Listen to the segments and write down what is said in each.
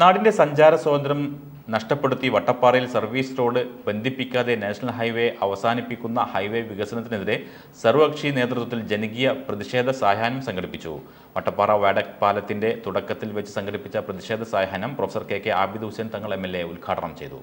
നാടിന്റെ സഞ്ചാര സ്വാതന്ത്ര്യം നഷ്ടപ്പെടുത്തി വട്ടപ്പാറയിൽ സർവീസ് റോഡ് ബന്ധിപ്പിക്കാതെ നാഷണൽ ഹൈവേ അവസാനിപ്പിക്കുന്ന ഹൈവേ വികസനത്തിനെതിരെ സർവകക്ഷി നേതൃത്വത്തിൽ ജനകീയ പ്രതിഷേധ സായാഹ്നം സംഘടിപ്പിച്ചു. വട്ടപ്പാറ വയഡക്ട് പാലത്തിന്റെ തുടക്കത്തിൽ വെച്ച് സംഘടിപ്പിച്ച പ്രതിഷേധ സായാഹ്നം professor K Abid Hussain Thangal MLA ഉദ്ഘാടനം ചെയ്തു.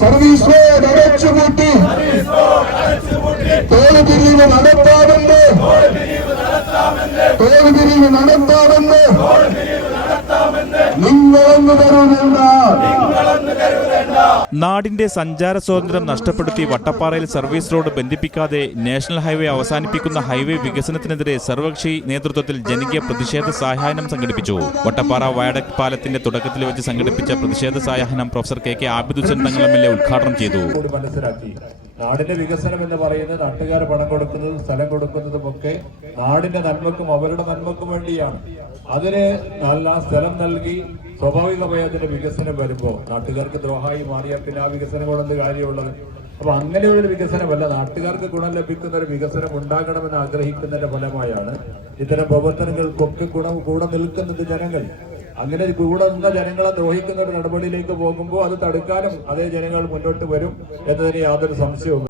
സർവീസ് റോഡ് അടച്ചുപൂട്ടി തോൽപിരിവ് നടത്താമെന്ന് നിങ്ങളൊന്ന് കരുതേണ്ട. നാടിന്റെ സഞ്ചാര സ്വാതന്ത്ര്യം നഷ്ടപ്പെടുത്തി വട്ടപ്പാറയിൽ സർവീസ് റോഡ് ബന്ധിപ്പിക്കാതെ നാഷണൽ ഹൈവേ അവസാനിപ്പിക്കുന്ന ഹൈവേ വികസനത്തിനെതിരെ സർവകക്ഷി നേതൃത്വത്തിൽ ജനകീയ പ്രതിഷേധ സായാഹ്നം സംഘടിപ്പിച്ചു. വട്ടപ്പാറ വയഡക്ട് പാലത്തിന്റെ തുടക്കത്തിൽ വെച്ച് സംഘടിപ്പിച്ച പ്രതിഷേധ സായാഹ്നം professor K Abid Hussain Thangal MLA ഉദ്ഘാടനം ചെയ്തു. നാടിന്റെ വികസനം എന്ന് പറയുന്നത് നാട്ടുകാർ പണം കൊടുക്കുന്നതും സ്ഥലം കൊടുക്കുന്നതും ഒക്കെ നാടിന്റെ നന്മക്കും അവരുടെ നന്മക്കും വേണ്ടിയാണ്. അതിന് നല്ല സ്ഥലം നൽകി സ്വാഭാവികമായി അതിന്റെ വികസനം വരുമ്പോൾ നാട്ടുകാർക്ക് ദ്രോഹമായി മാറിയാൽ പിന്നെ ആ വികസനം കൊണ്ടെന്ത് കാര്യമുള്ളത്? അപ്പൊ അങ്ങനെയുള്ള വികസനമല്ല, നാട്ടുകാർക്ക് ഗുണം ലഭിക്കുന്ന ഒരു വികസനം ഉണ്ടാകണമെന്ന് ആഗ്രഹിക്കുന്നതിന്റെ ഫലമായാണ് ഇത്തരം പ്രവർത്തനങ്ങൾക്കൊക്കെ കൂടെ നിൽക്കുന്നത് ജനങ്ങൾ. അങ്ങനെ കൂടെ നിന്ന ജനങ്ങളെ ദ്രോഹിക്കുന്ന ഒരു നടപടിയിലേക്ക് പോകുമ്പോൾ അത് തടുക്കാനും അതേ ജനങ്ങൾ മുന്നോട്ട് വരും എന്നതിന് യാതൊരു സംശയവും.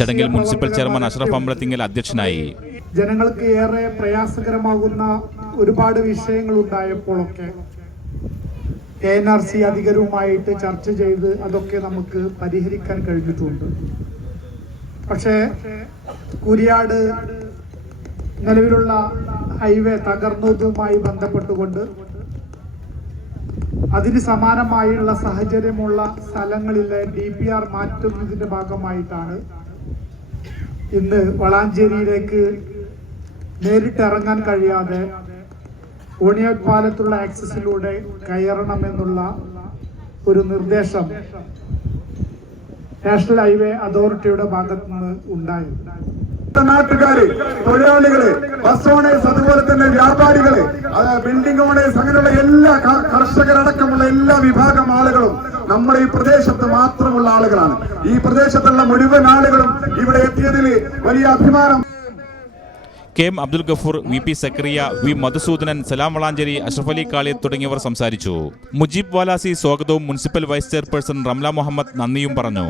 ചടങ്ങിൽ മുനിസിപ്പൽ ചെയർമാൻ അഷ്റഫ് അമ്പലത്തിങ്കൽ അധ്യക്ഷനായി. ജനങ്ങൾക്ക് ഏറെ പ്രയാസകരമാകുന്ന ഒരുപാട് വിഷയങ്ങൾ ഉണ്ടായപ്പോഴൊക്കെ KNRC അധികൃതരുമായിട്ട് ചർച്ച ചെയ്ത് അതൊക്കെ നമുക്ക് പരിഹരിക്കാൻ കഴിഞ്ഞിട്ടുണ്ട്. പക്ഷേ കുരിയാട് നിലവിലുള്ള ഹൈവേ തകർന്നതുമായി ബന്ധപ്പെട്ടുകൊണ്ട് അതിന് സമാനമായുള്ള സാഹചര്യമുള്ള സ്ഥലങ്ങളിലെ DPR മാറ്റുന്നതിന്റെ ഭാഗമായിട്ടാണ് ഇന്ന് വളാഞ്ചേരിയിലേക്ക് നേരിട്ട് ഇറങ്ങാൻ കഴിയാതെ ഓണിയാട് പാലത്തുള്ള ആക്സസിലൂടെ കയറണമെന്നുള്ള ഒരു നിർദ്ദേശം നാഷണൽ ഹൈവേ അതോറിറ്റിയുടെ ഭാഗത്തു നിന്ന് ഉണ്ടായി. നാട്ടുകാര്, തൊഴിലാളികള്, ബസ് ഓണേഴ്സ്, അതുപോലെ തന്നെ വ്യാപാരികള്, ബിൽഡിംഗ് ഓണേഴ്സ്, അങ്ങനെയുള്ള എല്ലാ കർഷകരടക്കമുള്ള എല്ലാ വിഭാഗം ആളുകളും നമ്മുടെ ഈ പ്രദേശത്ത് മാത്രമുള്ള ആളുകളാണ്. ഈ പ്രദേശത്തുള്ള മുഴുവൻ ആളുകളും ഇവിടെ എത്തിയതിൽ വലിയ അഭിമാനം. KM Abdul Gafoor, VP Zacharia, V Madhusoodanan, സലാം വളാഞ്ചേരി, അഷ്റഫ് അലി കാളിയത്ത് തുടങ്ങിയവർ സംസാരിച്ചു. മുജീബ് വാലാസി സ്വാഗതവും municipal vice chairperson Ramla Muhammad നന്ദിയും പറഞ്ഞു.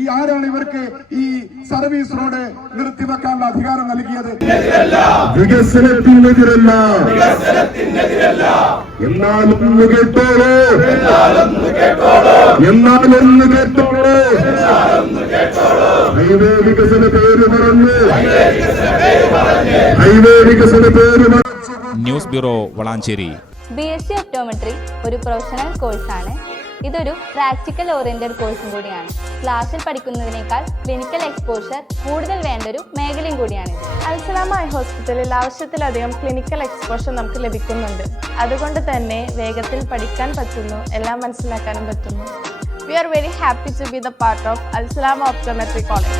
ഈ ആരാണ് ഇവർക്ക് ഈ സർവീസ് റോഡ് നിർത്തിവെക്കാനുള്ള അധികാരം നൽകിയത്? വികസനത്തിനെതിരല്ല. എന്നാലൊന്ന് കേട്ടോളൂ. ഹൈവേ വികസന പേര് പറഞ്ഞു. News bureau Valanchery. BSc optometry ഒരു പ്രൊഫഷണൽ കോഴ്സാണ്. ഇതൊരു പ്രാക്ടിക്കൽ ഓറിയന്റഡ് കോഴ്സും കൂടിയാണ്. ക്ലാസ്സിൽ പഠിക്കുന്നതിനേക്കാൾ ക്ലിനിക്കൽ എക്സ്പോഷർ കൂടുതൽ വേണ്ടൊരു മേഖലയും കൂടിയാണ്. അൽസലാമ ഐ ഹോസ്പിറ്റലിൽ ആവശ്യത്തിലധികം ക്ലിനിക്കൽ എക്സ്പോഷർ നമുക്ക് ലഭിക്കുന്നുണ്ട്. അതുകൊണ്ട് തന്നെ വേഗത്തിൽ പഠിക്കാൻ പറ്റുന്നു, എല്ലാം മനസ്സിലാക്കാനും പറ്റുന്നു. We are very happy to be the part of Al Salama Optometry College.